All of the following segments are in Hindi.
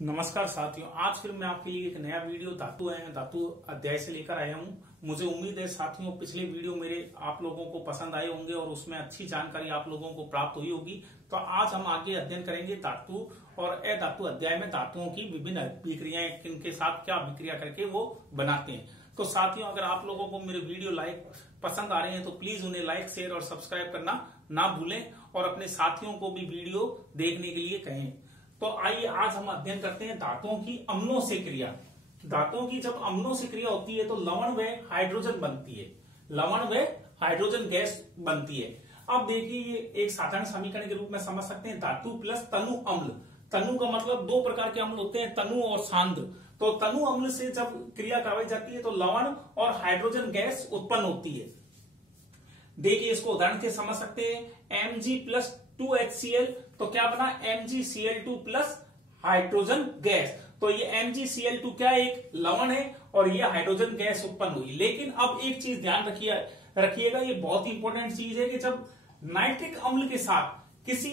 नमस्कार साथियों, आज फिर मैं आपके लिए एक नया वीडियो धातु अध्याय से लेकर आया हूं। मुझे उम्मीद है साथियों पिछले वीडियो मेरे आप लोगों को पसंद आए होंगे और उसमें अच्छी जानकारी आप लोगों को प्राप्त हुई होगी। तो आज हम आगे अध्ययन करेंगे धातु और अधातु अध्याय में धातुओं की विभिन्न विक्रियाएं, किनके साथ क्या विक्रिया करके वो बनाते हैं। तो साथियों, अगर आप लोगों को मेरे वीडियो पसंद आ रहे हैं तो प्लीज उन्हें लाइक, शेयर और सब्सक्राइब करना ना भूलें और अपने साथियों को भी वीडियो देखने के लिए कहें। तो आइए आज हम अध्ययन करते हैं धातुओं की अम्लों से क्रिया। धातुओं की जब अम्लों से क्रिया होती है तो लवण व हाइड्रोजन बनती है, लवण व हाइड्रोजन गैस बनती है। अब देखिए, ये एक साधारण समीकरण के रूप में समझ सकते हैं, धातु प्लस तनु अम्ल। तनु का मतलब दो प्रकार के अम्ल होते हैं, तनु और सांद्र। तो तनु अम्ल से जब क्रिया करवाई जाती है तो लवण और हाइड्रोजन गैस उत्पन्न होती है। देखिए, इसको उदाहरण से समझ सकते हैं, Mg प्लस 2HCl, तो क्या बना MgCl2 प्लस हाइड्रोजन गैस। तो ये MgCl2 क्या एक लवण है और ये हाइड्रोजन गैस उत्पन्न हुई। लेकिन अब एक चीज ध्यान रखिएगा, ये बहुत ही इंपॉर्टेंट चीज है कि जब नाइट्रिक अम्ल के साथ किसी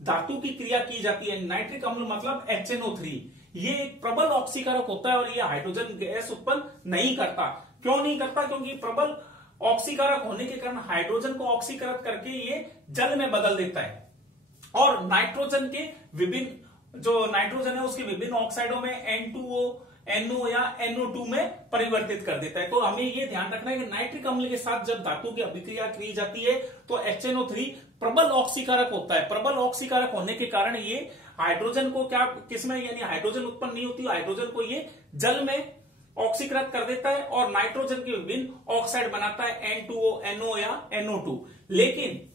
धातु की क्रिया की जाती है, नाइट्रिक अम्ल मतलब HNO3, ये एक प्रबल ऑक्सीकारक होता है और ये हाइड्रोजन गैस उत्पन्न नहीं करता। क्यों नहीं करता? क्योंकि प्रबल ऑक्सीकारक होने के कारण हाइड्रोजन को ऑक्सीकृत करके ये जल में बदल देता है और नाइट्रोजन के विभिन्न जो नाइट्रोजन है उसके विभिन्न ऑक्साइडों में N2O, NO या NO2 में परिवर्तित कर देता है। तो हमें ये ध्यान रखना है कि नाइट्रिक अम्ल के साथ जब धातु की अभिक्रिया की जाती है तो HNO3 प्रबल ऑक्सीकारक होता है। प्रबल ऑक्सीकारक होने के कारण ये हाइड्रोजन को किसमें यानी हाइड्रोजन उत्पन्न नहीं होती, हाइड्रोजन को ये जल में ऑक्सीकृत कर देता है और नाइट्रोजन के विभिन्न ऑक्साइड बनाता है, N2O, NO या NO2। लेकिन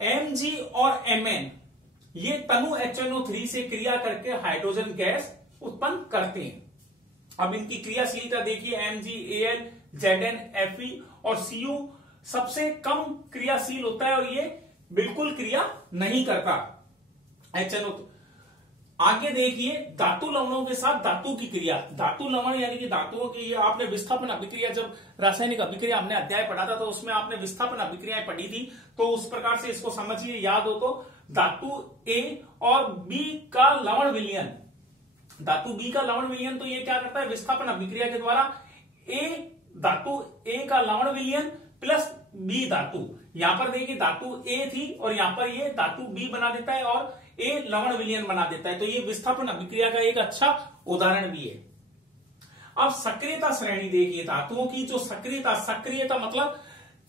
Mg और Mn ये तनु HNO3 से क्रिया करके हाइड्रोजन गैस उत्पन्न करते हैं। अब इनकी क्रियाशीलता देखिए, MgAl, Zn, Fe और Cu सबसे कम क्रियाशील होता है और ये बिल्कुल क्रिया नहीं करता HNO। आगे देखिए, धातु लवणों के साथ धातु की क्रिया। धातु लवण यानी कि धातुओं की, ये आपने विस्थापन अभिक्रिया, जब रासायनिक अभिक्रिया हमने अध्याय पढ़ा था तो उसमें आपने विस्थापन अभिक्रियाएं पढ़ी थी, तो उस प्रकार से इसको समझिए, याद हो तो। धातु A और B का लवण विलयन, धातु B का लवण विलयन, तो ये क्या करता है, विस्थापन अभिक्रिया के द्वारा धातु A का लवण विलयन प्लस B धातु, यहां पर देखिए धातु A थी और यहां पर ये धातु B बना देता है और A लवण विलयन बना देता है। तो ये विस्थापन अभिक्रिया का एक अच्छा उदाहरण भी है। अब सक्रियता श्रेणी देखिए, धातुओं की जो सक्रियता मतलब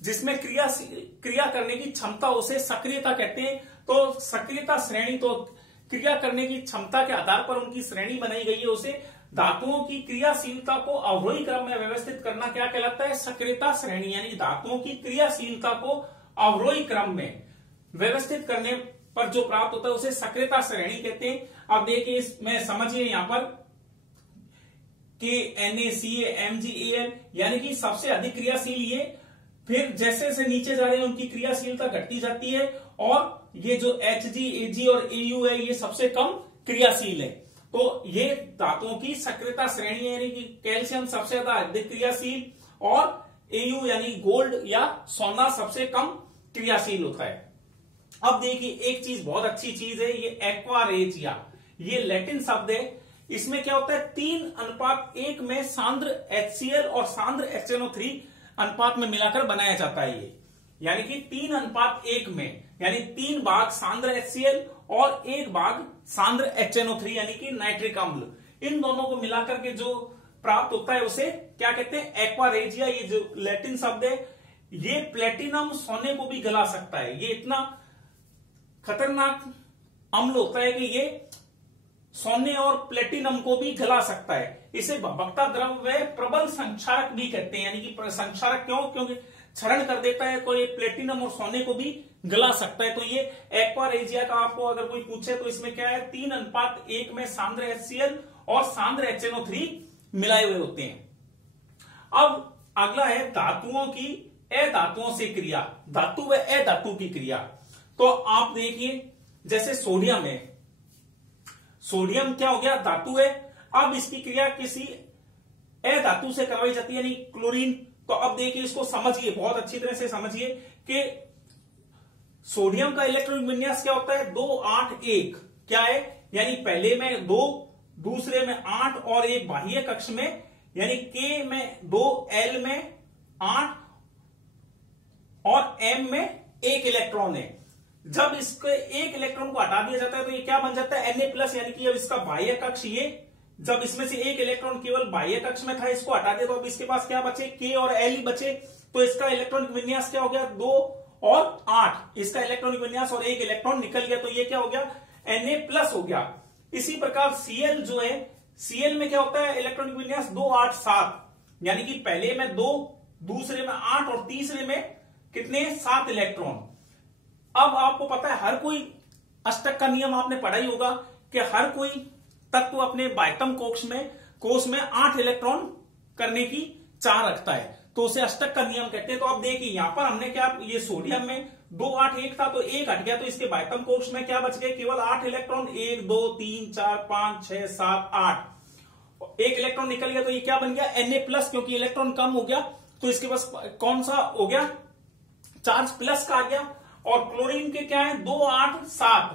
जिसमें क्रिया करने की क्षमता, उसे सक्रियता कहते हैं। तो सक्रियता श्रेणी, तो क्रिया करने की क्षमता के आधार पर उनकी श्रेणी बनाई गई है। उसे धातुओं की क्रियाशीलता को अवरोही क्रम में व्यवस्थित करना क्या कहलाता है, सक्रियता श्रेणी। यानी धातुओं की क्रियाशीलता को अवरोही क्रम में व्यवस्थित करने पर जो प्राप्त होता है उसे सक्रियता श्रेणी कहते हैं। अब देखिए, इसमें समझिए यहां पर KNaCl, MgAl यानी कि सबसे अधिक क्रियाशील ये, फिर जैसे जैसे नीचे जा रहे हैं उनकी क्रियाशीलता घटती जाती है और ये जो Hg, Ag और Au है ये सबसे कम क्रियाशील है। तो ये धातुओं की सक्रियता श्रेणी है, यानी कि कैल्शियम सबसे ज्यादा अधिक क्रियाशील और Au यानी गोल्ड या सोना सबसे कम क्रियाशील होता है। अब देखिए, एक चीज बहुत अच्छी चीज है, ये एक्वारेजिया, ये लैटिन शब्द है। इसमें क्या होता है, 3:1 में सांद्र HCl और सांद्र HNO3 अनुपात में मिलाकर बनाया जाता है ये, यानी कि 3:1 में, यानी 3 भाग सांद्र HCl और 1 भाग सांद्र HNO3 यानी कि नाइट्रिक अम्ल, इन दोनों को मिलाकर के जो प्राप्त होता है उसे क्या कहते हैं, एक्वारेजिया। ये जो लैटिन शब्द है, ये प्लेटिनम सोने को भी गला सकता है। ये इतना खतरनाक अम्ल होता है कि ये सोने और प्लेटिनम को भी गला सकता है। इसे भभकता द्रव व प्रबल संक्षारक भी कहते हैं, यानी कि संक्षारक क्यों, क्योंकि क्षरण कर देता है, तो ये प्लेटिनम और सोने को भी गला सकता है। तो ये एक्वारेजिया का आपको अगर कोई पूछे तो इसमें क्या है, 3:1 में सांद्र HCl और सांद्र HNO3 मिलाए हुए होते हैं। अब अगला है धातुओं की अधातुओं से क्रिया, धातु व अधातु की क्रिया। तो आप देखिए, जैसे सोडियम है, सोडियम क्या हो गया, धातु है। अब इसकी क्रिया किसी अधातु से करवाई जाती है, यानी क्लोरीन। तो अब देखिए, इसको समझिए, बहुत अच्छी तरह से समझिए कि सोडियम का इलेक्ट्रॉनिक विन्यास क्या होता है, 281। क्या है, यानी पहले में 2 दूसरे में 8 और एक बाह्य कक्ष में, यानी K में 2, L में 8 और M में 1 इलेक्ट्रॉन है। जब इसके एक इलेक्ट्रॉन को हटा दिया जाता है तो ये क्या बन जाता है, Na+, यानी कि अब इसका बाह्य कक्ष, ये जब इसमें से एक इलेक्ट्रॉन केवल बाह्य कक्ष में था, इसको हटा दिया तो अब इसके पास क्या बचे, K और L ही बचे। तो इसका इलेक्ट्रॉनिक विन्यास क्या हो गया, 2 और 8, इसका इलेक्ट्रॉनिक विन्यास और एक इलेक्ट्रॉन निकल गया, तो ये क्या हो गया, Na+ हो गया। इसी प्रकार Cl जो है, Cl में क्या होता है, इलेक्ट्रॉनिक विन्यास 2, 8, 7, यानी कि पहले में 2, दूसरे में 8 और तीसरे में कितने, 7 इलेक्ट्रॉन। अब आपको पता है हर कोई अष्टक का नियम आपने पढ़ा ही होगा कि हर कोई तत्व अपने बाह्यतम कोश में 8 इलेक्ट्रॉन करने की चाह रखता है, तो उसे अष्टक का नियम कहते हैं। तो अब देखिए यहां पर हमने क्या, ये सोडियम में 2, 8, 1 था तो 1 हट गया, तो इसके बाह्यतम कोश में क्या बच गए, केवल 8 इलेक्ट्रॉन, 1, 2, 3, 4, 5, 6, 7, 8, एक इलेक्ट्रॉन निकल गया, तो ये क्या बन गया, Na+, क्योंकि इलेक्ट्रॉन कम हो गया तो इसके पास कौन सा हो गया, चार्ज प्लस का आ गया। और क्लोरीन के क्या है, 2, 8, 7,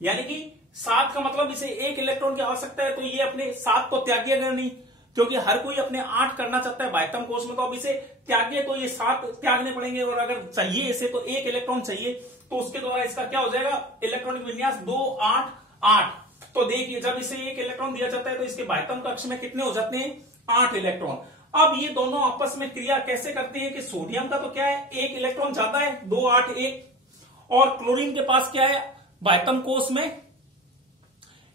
यानी कि 7 का मतलब इसे एक इलेक्ट्रॉन की आवश्यकता है, तो ये अपने 7 को त्यागिएगा नहीं, क्योंकि हर कोई अपने 8 करना चाहता है बाह्यतम कोश में, तो अब इसे त्यागिए तो ये 7 त्यागने पड़ेंगे, और अगर चाहिए इसे तो एक इलेक्ट्रॉन चाहिए, तो उसके द्वारा इसका क्या हो जाएगा, इलेक्ट्रॉनिक विन्यास 2, 8, 8। तो देखिए जब इसे एक इलेक्ट्रॉन दिया जाता है तो इसके बाह्यतम कक्ष में कितने हो जाते हैं, 8 इलेक्ट्रॉन। अब ये दोनों आपस में क्रिया कैसे करते हैं कि सोडियम का तो क्या है, एक इलेक्ट्रॉन जाता है, 2, 8, 1, और क्लोरीन के पास क्या है, बाह्यतम कोश में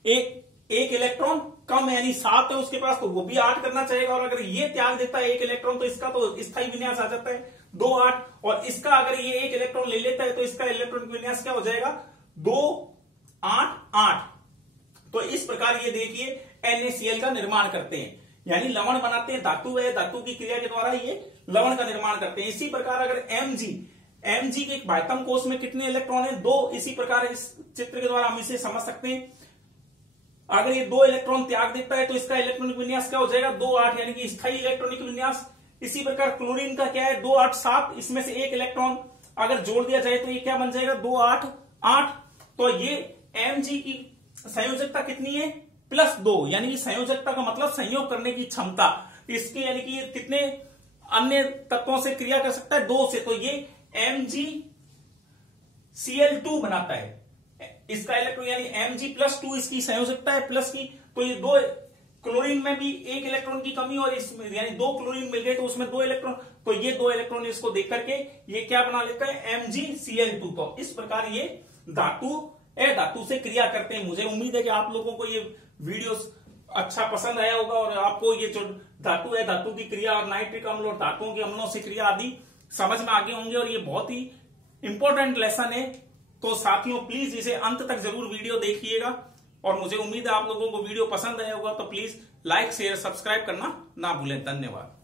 एक इलेक्ट्रॉन कम है, यानी 7 है उसके पास, तो वो भी 8 करना चाहेगा, और अगर ये त्याग देता है एक इलेक्ट्रॉन तो इसका तो स्थायी विन्यास आ जाता है 2, 8, और इसका अगर ये एक इलेक्ट्रॉन ले लेता है तो इसका इलेक्ट्रॉनिक विन्यास क्या हो जाएगा, 2, 8, 8। तो इस प्रकार ये देखिए NaCl का निर्माण करते हैं, यानी लवण बनाते हैं, धातु है, धातु की क्रिया के द्वारा ये लवण का निर्माण करते हैं। इसी प्रकार अगर Mg के बाह्यतम कोश में कितने इलेक्ट्रॉन है, 2। इसी प्रकार इस चित्र के द्वारा हम इसे समझ सकते हैं, अगर ये 2 इलेक्ट्रॉन त्याग देता है तो इसका इलेक्ट्रॉनिक विन्यास क्या हो जाएगा, 2, 8, यानी कि स्थायी इलेक्ट्रॉनिक विन्यास। इसी प्रकार क्लोरीन का क्या है, 2, 8, 7, इसमें से एक इलेक्ट्रॉन अगर जोड़ दिया जाए तो ये क्या बन जाएगा, 2, 8, 8। तो ये Mg की संयोजकता कितनी है, +2, यानी कि संयोजकता का मतलब संयोग करने की क्षमता, इसके यानी कि ये कितने अन्य तत्वों से क्रिया कर सकता है, 2 से, तो ये MgCl2 बनाता है। इसका इलेक्ट्रॉन यानी Mg+2 इसकी संयोजकता है प्लस की, तो ये 2, क्लोरीन में भी एक इलेक्ट्रॉन की कमी और इसमें यानी 2 क्लोरीन मिल गए तो उसमें 2 इलेक्ट्रॉन, तो ये 2 इलेक्ट्रॉन इसको देख करके ये क्या बना लेता है, MgCl2। तो इस प्रकार ये धातु से क्रिया करते हैं। मुझे उम्मीद है कि आप लोगों को ये वीडियो अच्छा पसंद आया होगा और आपको ये जो धातु है, धातु की क्रिया और नाइट्रिक अम्ल और धातुओं के अम्लों से क्रिया आदि समझ में आगे होंगे, और ये बहुत ही इंपॉर्टेंट लेसन है। तो साथियों प्लीज इसे अंत तक जरूर वीडियो देखिएगा, और मुझे उम्मीद है आप लोगों को वीडियो पसंद आया होगा, तो प्लीज लाइक, शेयर, सब्सक्राइब करना ना भूलें। धन्यवाद।